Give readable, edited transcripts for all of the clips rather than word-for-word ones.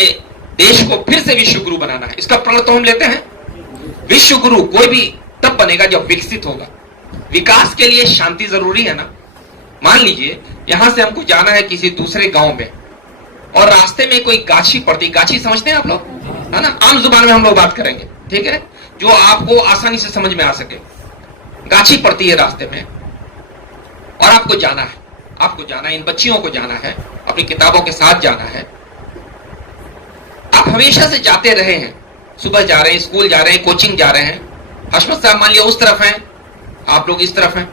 अपने देश को फिर से विश्व गुरु बनाना है। इसका प्रण तो हम लेते हैं। विश्व गुरु कोई भी तब बनेगा जब विकसित होगा। विकास के लिए शांति जरूरी है ना। मान लीजिए यहां से हमको जाना है किसी दूसरे गांव में, और रास्ते में कोई गाछी पड़ती, गाछी समझते हैं आप लोग, है ना, आम जुबान में हम लोग बात करेंगे, ठीक है, जो आपको आसानी से समझ में आ सके। गाछी पड़ती है रास्ते में और आपको जाना है, इन बच्चियों को जाना है, अपनी किताबों के साथ जाना है। आप हमेशा से जाते रहे हैं, सुबह जा रहे हैं, स्कूल जा रहे हैं, कोचिंग जा रहे हैं। हशमत साहब मान लिया उस तरफ हैं, आप लोग इस तरफ हैं,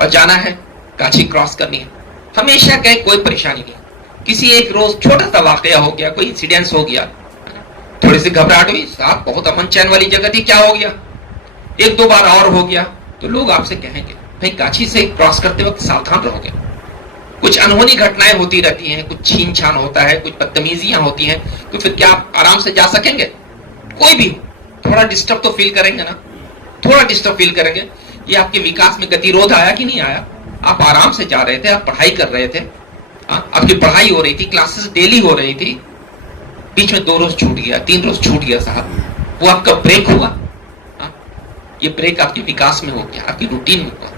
और जाना है, गाछी क्रॉस करनी है। हमेशा गए, कोई परेशानी नहीं। किसी एक रोज छोटा सा वाकया हो गया, कोई इंसिडेंस हो गया, थोड़ी सी घबराहट हुई, साहब बहुत अमन चैन वाली जगह थी, क्या हो गया, एक दो बार और हो गया, तो लोग आपसे कहेंगे भाई गाछी से क्रॉस करते वक्त सावधान रहोगे। कुछ अनहोनी घटनाएं होती रहती हैं, कुछ छीन छान होता है, कुछ बदतमीजियां होती हैं, तो फिर क्या आप आराम से जा सकेंगे? कोई भी थोड़ा डिस्टर्ब तो फील करेंगे ना, थोड़ा डिस्टर्ब फील करेंगे। ये आपके विकास में गतिरोध आया कि नहीं आया? आप आराम से जा रहे थे, आप पढ़ाई कर रहे थे, आपकी पढ़ाई हो रही थी, क्लासेस डेली हो रही थी, बीच में 2 रोज छूट गया, 3 रोज छूट गया साहब, वो आपका ब्रेक हुआ। ये ब्रेक आपके विकास में हो गया, आपकी रूटीन में हुआ।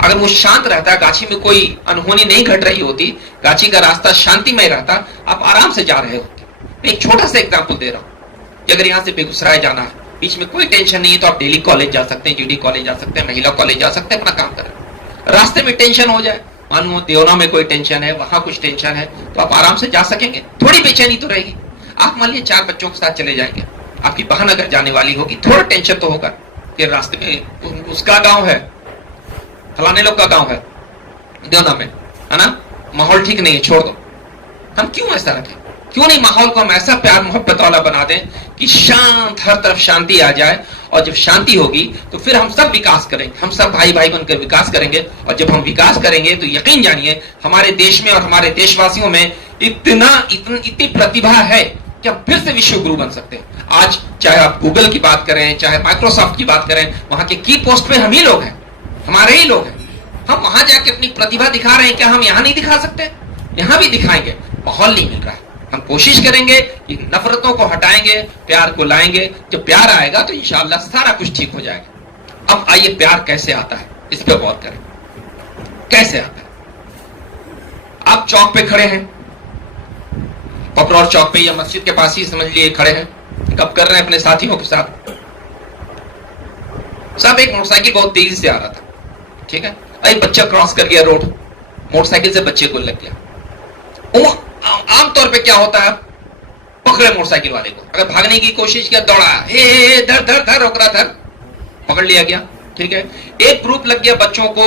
अगर वो शांत रहता, गाछी में कोई अनहोनी नहीं घट रही होती, गाछी का रास्ता शांतिमय रहता, आप आराम से जा रहे होते। मैं एक छोटा सा एग्जाम्पल दे रहा हूं, अगर यहां से बेगूसराय जाना है, बीच में कोई टेंशन नहीं है, तो आप डेली कॉलेज जा सकते हैं, जीडी कॉलेज जा सकते हैं, महिला कॉलेज जा सकते हैं, अपना काम करें। रास्ते में टेंशन हो जाए, मानो देवना में कोई टेंशन है, वहां कुछ टेंशन है, तो आप आराम से जा सकेंगे, थोड़ी बेचैनी तो रहेगी। आप मान लीजिए 4 बच्चों के साथ चले जाएंगे, आपकी बहन अगर जाने वाली होगी, थोड़ा टेंशन तो होगा कि रास्ते में उसका गांव है, फलाने लोग का गांव है देवना में, है ना, माहौल ठीक नहीं है, छोड़ दो। हम क्यों ऐसा रखें? क्यों नहीं माहौल को हम ऐसा प्यार मोहब्बत वाला बना दें कि शांत, हर तरफ शांति आ जाए, और जब शांति होगी तो फिर हम सब विकास करेंगे, हम सब भाई भाई बनकर विकास करेंगे। और जब हम विकास करेंगे तो यकीन जानिए हमारे देश में और हमारे देशवासियों में इतनी प्रतिभा है कि हम फिर से विश्व गुरु बन सकते हैं। आज चाहे आप गूगल की बात करें, चाहे माइक्रोसॉफ्ट की बात करें, वहां के की पोस्ट पे हम ही लोग हैं, हमारे ही लोग हैं। हम वहां जाके अपनी प्रतिभा दिखा रहे हैं, क्या हम यहां नहीं दिखा सकते? यहां भी दिखाएंगे, माहौल नहीं मिल रहा है। हम कोशिश करेंगे कि नफरतों को हटाएंगे, प्यार को लाएंगे। जब प्यार आएगा तो इंशाअल्लाह सारा कुछ ठीक हो जाएगा। अब आइए, प्यार कैसे आता है इस पे गौर करें। कैसे आता है? आप चौक पे खड़े हैं, पपरौर चौक पे या मस्जिद के पास ही समझ लिए खड़े हैं, गप कर रहे हैं अपने साथियों के साथ। साहब एक मोटरसाइकिल बहुत तेजी से आ रहा था, ठीक है, एक बच्चा क्रॉस कर गया रोड, मोटरसाइकिल से बच्चे को लग गया। आमतौर पे क्या होता है, पकड़े मोटरसाइकिल वाले को, अगर भागने की कोशिश किया, दौड़ा, हे धर धर धर, रोक रहा था, पकड़ लिया गया, ठीक है। एक ग्रुप लग गया बच्चों को,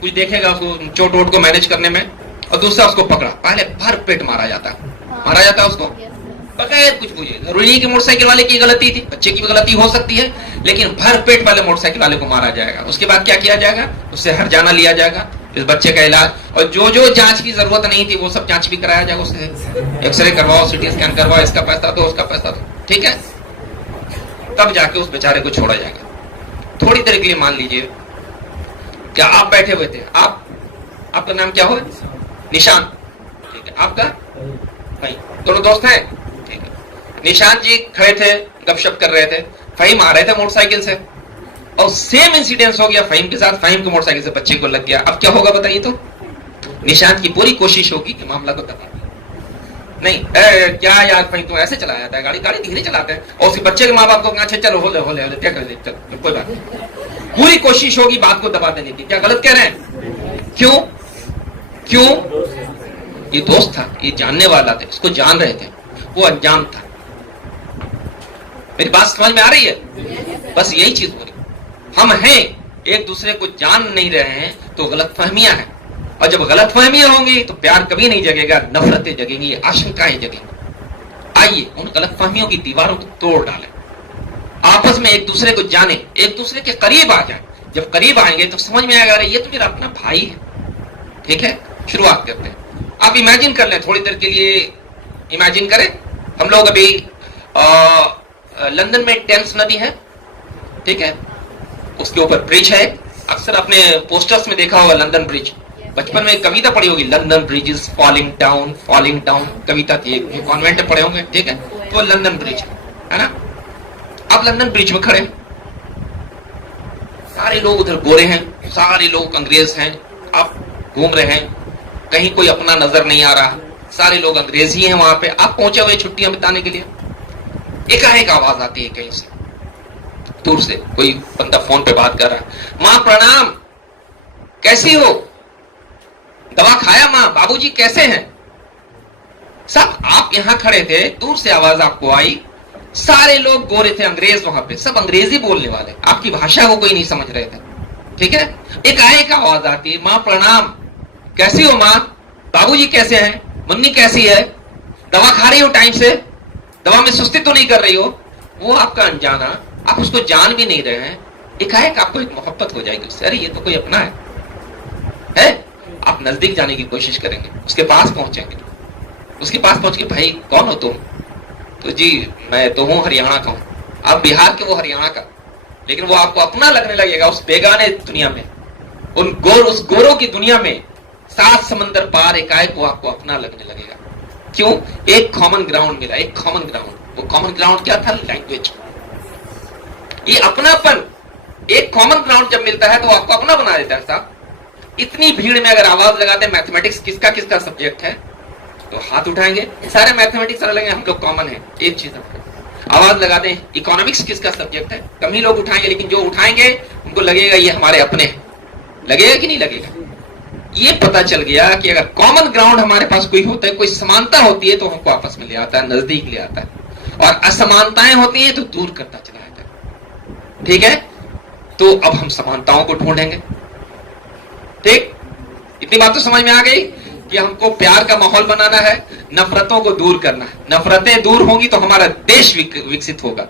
कुछ देखेगा उसको चोट वोट को मैनेज करने में, और दूसरा उसको पकड़ा, पहले भर पेट मारा जाता है उसको, बगैर कुछ पूछे। जरूरी नहीं कि मोटरसाइकिल वाले की गलती थी, बच्चे की भी गलती हो सकती है, लेकिन भर पेट वाले मोटरसाइकिल वाले को मारा जाएगा। उसके बाद क्या किया जाएगा, उससे हरजाना लिया जाएगा, इस बच्चे का इलाज, और जो जो जांच की जरूरत नहीं थी वो सब जांच भी कराया जाएगा, उससे एक्सरे करवाओ, सीटी स्कैन करवाओ, इसका पैसा दो, उसका पैसा दो, ठीक है। तब जाके उस बेचारे को छोड़ा जाएगा। थोड़ी देर के लिए मान लीजिए क्या आप बैठे हुए थे, आपका नाम क्या हो? निशान, ठीक है, आपका भाई, दोनों दोस्त हैं, ठीक है। निशान जी खड़े थे, गपशप कर रहे थे, फहीम आ रहे थे मोटरसाइकिल से, और सेम इंसिडेंस हो गया फहीम के साथ, फहीम के मोटरसाइकिल से बच्चे को लग गया। अब क्या होगा बताइए? तो निशान की पूरी कोशिश होगी कि मामला को दबा नहीं, क्या यार फहीम तुम ऐसे चलाया था गाड़ी धीरे चलाते हैं, और उसी बच्चे के माँ बाप को अच्छा चलो होले होले होले क्या कर दे, चल कोई बात नहीं, पूरी कोशिश होगी बात को दबा देने की। क्या गलत कह रहे हैं? क्यों? ये दोस्त था, ये जानने वाला था, इसको जान रहे थे, वो अनजान था। मेरी बात समझ में आ रही है? बस यही चीज हो रही, हम हैं एक दूसरे को जान नहीं रहे हैं, तो गलतफहमियां हैं, और जब गलतफहमियां होंगी तो प्यार कभी नहीं जगेगा, नफरतें जगेंगी, आशंकाएं जगेंगी। आइए उन गलतफहमियों की दीवारों को तोड़ डालें, आपस में एक दूसरे को जाने, एक दूसरे के करीब आ जाए। जब करीब आएंगे तो समझ में आएगा ये तो मेरा अपना भाई है, ठीक है। शुरुआत करते हैं, आप इमेजिन कर लें, थोड़ी देर के लिए इमेजिन करें, हम लोग अभी लंदन में टेम्स नदी है, ठीक है, उसके ऊपर ब्रिज है, अक्सर आपने पोस्टर्स में देखा होगा लंदन ब्रिज, बचपन में एक कविता पढ़ी होगी, London bridge is falling down, कविता थी, एक कॉन्वेंट में पढ़े होंगे, ठीक है। तो लंदन ब्रिज है ना, अब लंदन ब्रिज में खड़े, सारे लोग उधर गोरे हैं, सारे लोग अंग्रेज हैं, आप घूम रहे हैं, कहीं कोई अपना नजर नहीं आ रहा, सारे लोग अंग्रेज ही हैं वहां पे, आप पहुंचे हुए छुट्टियां बिताने के लिए। एकाएक आवाज आती है कहीं से, दूर से कोई बंदा फोन पे बात कर रहा है, मां प्रणाम, कैसी हो, दवा खाया मां, बाबूजी कैसे हैं। सब आप यहां खड़े थे, दूर से आवाज आपको आई, सारे लोग गोरे थे, अंग्रेज वहां पे, सब अंग्रेजी बोलने वाले, आपकी भाषा को कोई नहीं समझ रहे थे, ठीक है। एकाएक आवाज आती है, मां प्रणाम, कैसी हो मां, बाबूजी कैसे हैं, मुन्नी कैसी है, दवा खा रही हो टाइम से, दवा में सुस्ती तो नहीं कर रही हो। वो आपका अनजाना, आप उसको जान भी नहीं रहे हैं, एकाएक आपको एक मोहब्बत हो जाएगी उससे, अरे ये तो कोई अपना है। आप नजदीक जाने की कोशिश करेंगे, उसके पास पहुंचेंगे, उसके पास पहुंच के, भाई कौन हो तुम, तो जी मैं तो हूं हरियाणा का हूं, आप बिहार के, वो हरियाणा का, लेकिन वो आपको अपना लगने लगेगा उस बेगाने दुनिया में, उस गोरों की दुनिया में, 7 समंदर पार एकाएक वो आपको अपना लगने लगेगा। क्यों? एक कॉमन ग्राउंड मिला, एक कॉमन ग्राउंड। वो कॉमन ग्राउंड क्या था? लैंग्वेज। ये अपनापन, एक कॉमन ग्राउंड जब मिलता है तो आपको अपना बना देता है साहब। इतनी भीड़ में अगर आवाज लगाते, मैथमेटिक्स किसका किसका सब्जेक्ट है, तो हाथ उठाएंगे, सारे मैथमेटिक्स सारे लगेंगे, हम लोग कॉमन है, एक चीज आवाज लगाते हैं, इकोनॉमिक्स किसका सब्जेक्ट है, कम ही लोग उठाएंगे, लेकिन जो उठाएंगे उनको लगेगा ये हमारे अपने हैं। लगेगा कि नहीं लगेगा? ये पता चल गया कि अगर कॉमन ग्राउंड हमारे पास कोई होता है, कोई समानता होती है, तो हमको आपस में ले आता है, नजदीक ले आता है, और असमानताएं होती हैं तो दूर करता चला जाता है। ठीक है, तो अब हम समानताओं को ढूंढेंगे। ठीक, इतनी बात तो समझ में आ गई कि हमको प्यार का माहौल बनाना है, नफरतों को दूर करना है। नफरतें दूर होंगी तो हमारा देश विकसित होगा,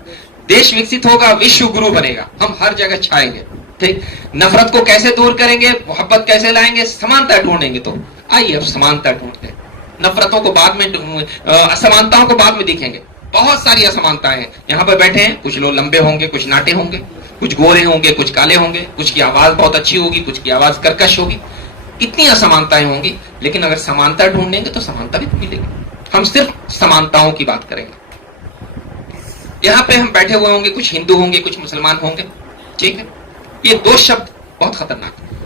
देश विकसित होगा, विश्व गुरु बनेगा, हम हर जगह छाएंगे। ठीक, नफरत को कैसे दूर करेंगे, मोहब्बत कैसे लाएंगे, समानता ढूंढेंगे। तो आइए अब समानता ढूंढते हैं, नफरतों को बाद में, असमानताओं को बाद में दिखेंगे। बहुत सारी असमानताएं हैं, यहाँ पर बैठे हैं, कुछ लोग लंबे होंगे, कुछ नाटे होंगे, कुछ गोरे होंगे, कुछ काले होंगे, कुछ की आवाज बहुत अच्छी होगी, कुछ की आवाज कर्कश होगी। इतनी असमानताएं होंगी, लेकिन अगर समानता ढूंढेंगे तो समानता भी मिलेगी। हम सिर्फ समानताओं की बात करेंगे। यहाँ पे हम बैठे हुए होंगे, कुछ हिंदू होंगे, कुछ मुसलमान होंगे। ठीक है, ये दो शब्द बहुत खतरनाक है,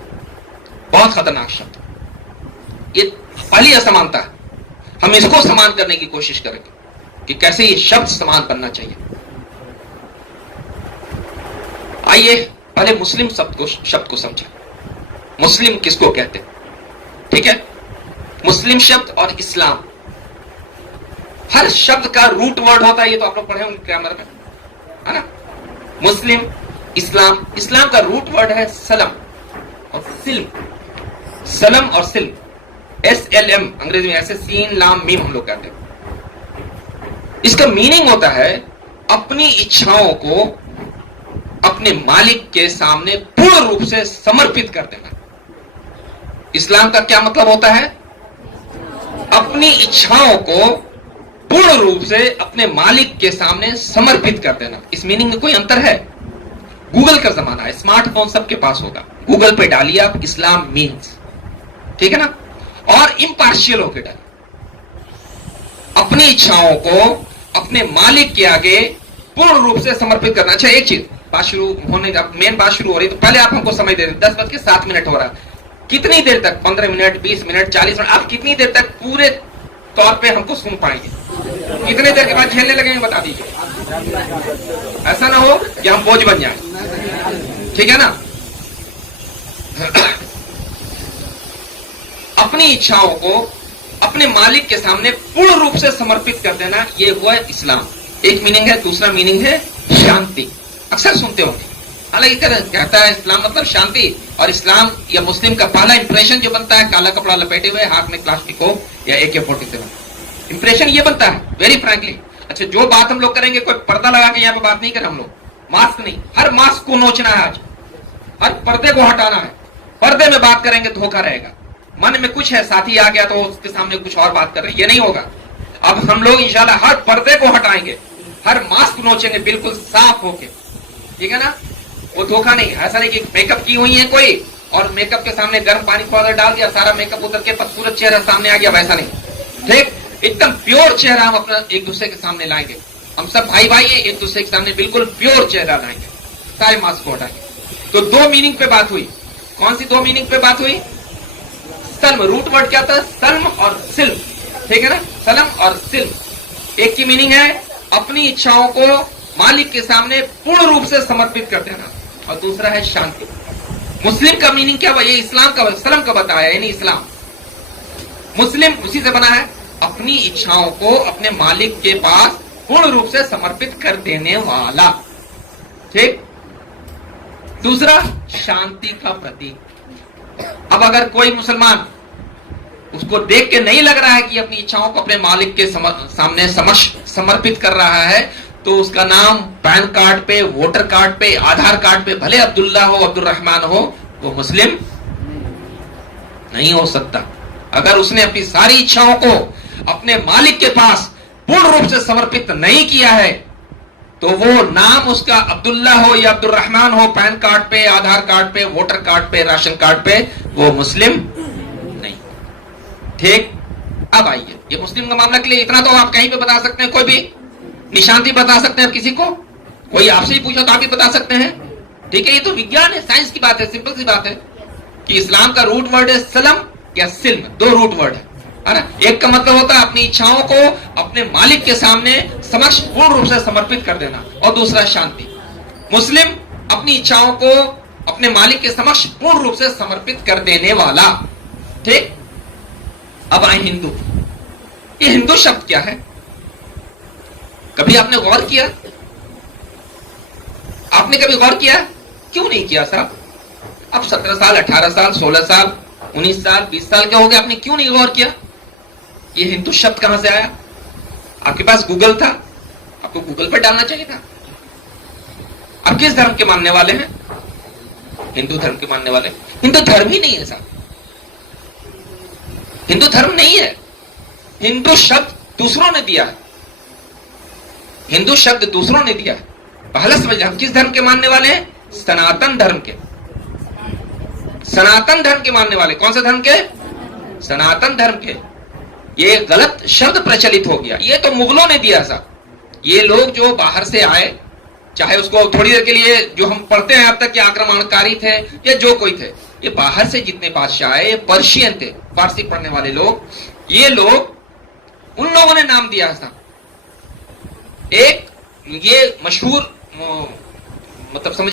बहुत खतरनाक शब्द। ये पहली असमानता है, हम इसको समान करने की कोशिश करेंगे कि कैसे ये शब्द समान बनना चाहिए। आइए पहले मुस्लिम शब्द को समझें। मुस्लिम किसको कहते हैं? ठीक है, मुस्लिम शब्द और इस्लाम, हर शब्द का रूट वर्ड होता है, ये तो आप लोग पढ़े होंगे ग्रामर में, है ना। मुस्लिम, इस्लाम, इस्लाम का रूट वर्ड है सलम और सिल्म। सलम और सिल्म, SLM अंग्रेजी में, ऐसे सीन लाम मीम हम लोग कहते हैं। इसका मीनिंग होता है अपनी इच्छाओं को अपने मालिक के सामने पूर्ण रूप से समर्पित कर देना। इस्लाम का क्या मतलब होता है? अपनी इच्छाओं को पूर्ण रूप से अपने मालिक के सामने समर्पित कर देना। इस मीनिंग में कोई अंतर है? गूगल का जमाना है, स्मार्टफोन सबके पास होगा, गूगल पे डालिए आप इस्लाम मीन्स, ठीक है ना, और इम्पार्शियल होकर डालिए। अपनी इच्छाओं को अपने मालिक के आगे पूर्ण रूप से समर्पित करना। अच्छा, एक चीज, बात शुरू होने का, मेन बात शुरू हो रही है, तो पहले आप हमको समय दे दें। 10:07 हो रहा है, कितनी देर तक, 15 मिनट, 20 मिनट, 40 मिनट, आप कितनी देर तक पूरे तौर पे हमको सुन पाएंगे? कितने देर के बाद झेलने लगेंगे, बता दीजिए, ऐसा ना हो कि हम बोझ बन जाए। ठीक है ना। अपनी इच्छाओं को अपने मालिक के सामने पूर्ण रूप से समर्पित कर देना, ये हुआ इस्लाम। एक मीनिंग है, दूसरा मीनिंग है शांति। अक्सर सुनते होंगे, हालांकि कहता है इस्लाम मतलब शांति, और इस्लाम या मुस्लिम का पहला इंप्रेशन जो बनता है, काला कपड़ा लपेटे हुए, हाथ में क्लास्टिको या AK-47, इंप्रेशन ये बनता है, वेरी फ्रैंकली। अच्छा, जो बात हम लोग करेंगे, कोई पर्दा लगा के यहाँ पे बात नहीं करें हम लोग, मास्क नहीं, हर मास्क को नोचना है आज, हर पर्दे को हटाना है। पर्दे में बात करेंगे धोखा रहेगा, मन में कुछ है, साथी आ गया तो उसके सामने कुछ और बात कर रहे हैं, ये नहीं होगा। अब हम लोग इंशाल्लाह हर पर्दे को हटाएंगे, हर मास्क नोचेंगे बिल्कुल साफ होके, ठीक है ना। वो धोखा नहीं, ऐसा नहीं कि मेकअप की हुई है कोई और मेकअप के सामने गर्म पानी पाउडर डाल दिया, सारा मेकअप उतर के खूबसूरत चेहरा सामने आ गया, वैसा नहीं। ठीक, एकदम प्योर चेहरा हम अपना एक दूसरे के सामने लाएंगे। हम सब भाई भाई हैं, एक दूसरे के सामने बिल्कुल प्योर चेहरा लाएंगे, सारे मास्क को हटाएंगे। तो दो मीनिंग पे बात हुई। कौन सी दो मीनिंग पे बात हुई? सल्म, रूट वर्ड क्या था? सल्म और सिल्म, ठीक है ना, सलम और सिल्म। एक की मीनिंग है अपनी इच्छाओं को मालिक के सामने पूर्ण रूप से समर्पित कर देना, और दूसरा है शांति। मुस्लिम का मीनिंग क्या? ये इस्लाम का, सलम का बताया, यानी इस्लाम। मुस्लिम उसी से बना है, अपनी इच्छाओं को अपने मालिक के पास पूर्ण रूप से समर्पित कर देने वाला। ठीक, दूसरा शांति का प्रतीक। अब अगर कोई मुसलमान उसको देख के नहीं लग रहा है कि अपनी इच्छाओं को अपने मालिक के सामने समर्पित कर रहा है, तो उसका नाम पैन कार्ड पे, वोटर कार्ड पे, आधार कार्ड पे भले अब्दुल्ला हो, अब्दुल रहमान हो, वो मुस्लिम नहीं हो सकता। अगर उसने अपनी सारी इच्छाओं को अपने मालिक के पास पूर्ण रूप से समर्पित नहीं किया है, तो वो नाम उसका अब्दुल्ला हो या अब्दुल रहमान हो, पैन कार्ड पे, आधार कार्ड पे, वोटर कार्ड पे, राशन कार्ड पे, वो मुस्लिम नहीं। ठीक, अब आइए, ये मुस्लिम का मामला के लिए इतना तो आप कहीं पे बता सकते हैं, कोई भी निशांति बता सकते हैं, किसी को कोई आपसे ही पूछो तो आप भी बता सकते हैं। ठीक है, ये तो विज्ञान है, साइंस की बात है, सिंपल सी बात है कि इस्लाम का रूट वर्ड है सलम या सिल्म, दो रूट वर्ड है ना। एक का मतलब होता है अपनी इच्छाओं को अपने मालिक के सामने समक्ष पूर्ण रूप से समर्पित कर देना, और दूसरा शांति। मुस्लिम अपनी इच्छाओं को अपने मालिक के समक्ष पूर्ण रूप से समर्पित कर देने वाला। ठीक, अब आए हिंदू। ये हिंदू शब्द क्या है? कभी आपने गौर किया? आपने कभी गौर किया? क्यों नहीं किया साहब? अब 17 साल, 18 साल, 16 साल, 19 साल, 20 साल के हो गए, आपने क्यों नहीं गौर किया? ये हिंदू शब्द कहां से आया? आपके पास गूगल था, आपको गूगल पर डालना चाहिए था। आप किस धर्म के मानने वाले हैं? हिंदू धर्म के मानने वाले। हिंदू धर्म ही नहीं है साहब, हिंदू धर्म नहीं है। हिंदू शब्द दूसरों ने दिया है, हिंदू शब्द दूसरों ने दिया है। पहला समझ, हम किस धर्म के मानने वाले हैं? सनातन धर्म के, सनातन धर्म के मानने वाले। कौन से धर्म के? सनातन धर्म के। ये गलत शब्द प्रचलित हो गया, ये तो मुगलों ने दिया साहब। ये लोग जो बाहर से आए, चाहे उसको थोड़ी देर के लिए जो हम पढ़ते हैं अब तक कि आक्रमणकारी थे या जो कोई थे, ये बाहर से जितने बादशाह आए, ये पर्शियन थे, फारसी पढ़ने वाले लोग। ये लोग, उन लोगों ने नाम दिया था। एक ये मशहूर मतलब समझ